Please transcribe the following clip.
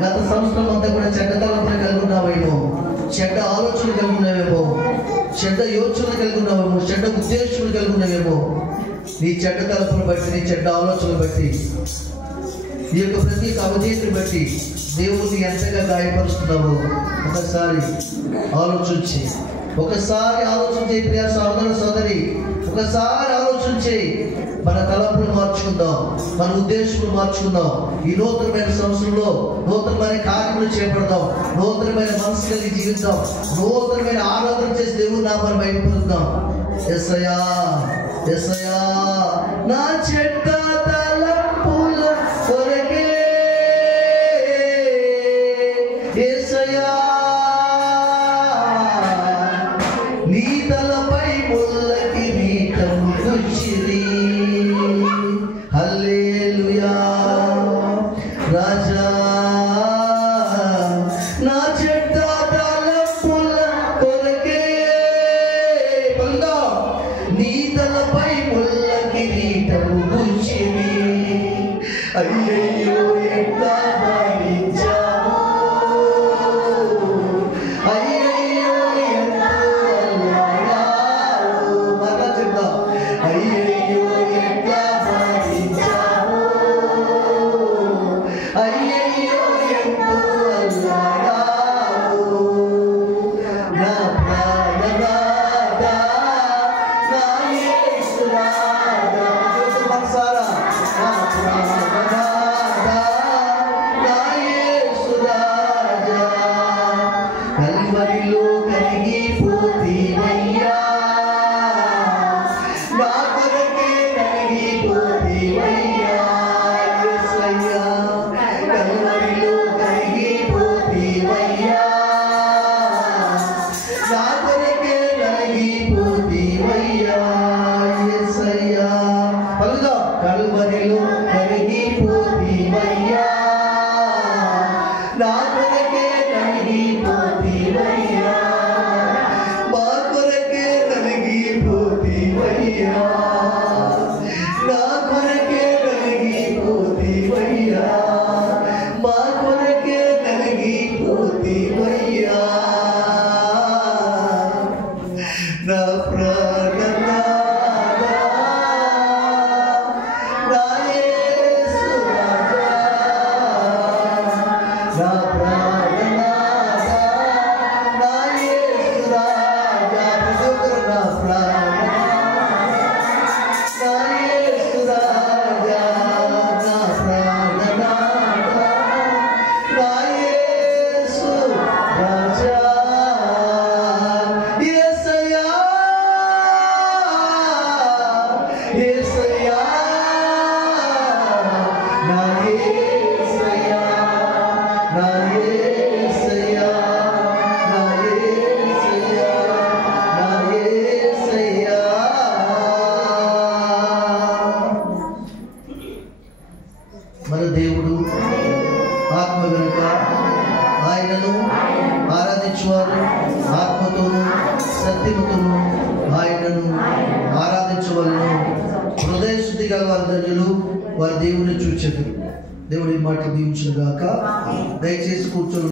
గత సంవత్సరం అంతా కూడా చెడ్డ తలంపులు కలిగి ఉన్నావేమో, చెడ్డ ఆలోచనలు కలిగి ఉన్నావేమో, చెడ్డ యోచనలు కలిగి ఉన్నావేమో, చెడ్డ ఉద్దేశాలు కలిగి ఉన్నావేమో. నీ చెడ్డ తలంపులు బట్టి, నీ చెడ్డ ఆలోచనలు బట్టి, ఈ యొక్క ప్రతి అవధేయతను బట్టి దేవుడిని ఎంతగా గాయపరుస్తున్నావో ఒకసారి ఆలోచించి, ఒకసారి ఆలోచించే ప్రియ సోదర సోదరి, ఒకసారి ఆలోచించి మన తలంపులు మార్చుకుందాం, మన ఉద్దేశాలు మార్చుకుందాం. ఈ నూతనమైన సంవత్సరంలో నూతనమైన కార్యములు చేపడదాం, నూతనమైన మనసు కలిగి జీవిద్దాం, నూతనమైన ఆరాధన చేసి దేవుని నామాన్ని బయటపడుద్దాం. యేసయ్యా యేసయ్యా నా చెడ్డ తలంపుల కొరకే యేసయ్యా నీ తలపై ముల్ల కిరీటం గుచ్చిరి. హల్లెలూయా రాజా నా చెడ్డ తలంపుల కొరకే నీ తలపై ముల్ల కిరీటం గుచ్చిరి. అయ్యయ్యో ఎట్లా భరించావు, అయ్యయ్యో ఎంత అల్లాడావు. మరలా చెప్తాం, అయ్యయ్యో ఎట్లా భరించావు, అయ్యయ్యో ఎంత అల్లాడావు. నా ప్రాణనాథా నా యేసునాథా, మనసారా నా ప్రాణనాథా నా యేసురాజా, కల్వరిలో కరిగిపోతివయ్యా, నా కొరకే కరిగిపోతివయ్యా. యేసయ్యా కల్వరిలో కరిగిపోతివయ్యా, నా కొరకే కరిగిపోతివయ్యా. యేసయ్యా పలుకుదాం, కల్వరిలో కరిగిపోతివయ్యా, నా కొరకే కరిగిపోతివయ్యా, మా కొరకే కరిగిపోతివయ్యా, నా కొరకే కరిగిపోతివయ్యా, మా కొరకే కరిగిపోతివయ్యా. నా ప్రాణనాథా నా యేసురాజా, నా ప్రాణనాథా నా యేసురాజా, నా ప్రాణనాథా నా యేసురాజా, నా ప్రాణనాథా నా యేసురాజా. యేసయ్యా యేసయ్యా నా యేసయ్యా నా యేసయ్యా నా యేసయ్యా నా యేసయ్యా. మన దేవుడు ఆత్మ గనుక ఆయనను ఆరాధించువారు ఆత్మతోను సత్యముతోను ఆయనను ఆరాధించవలను. హృదయ శుద్ధి గల వారి ధన్యులు, వారి దేవుని చూచెదరు. దేవుడి మాట దీవించును గాక. దయచేసి కూర్చొని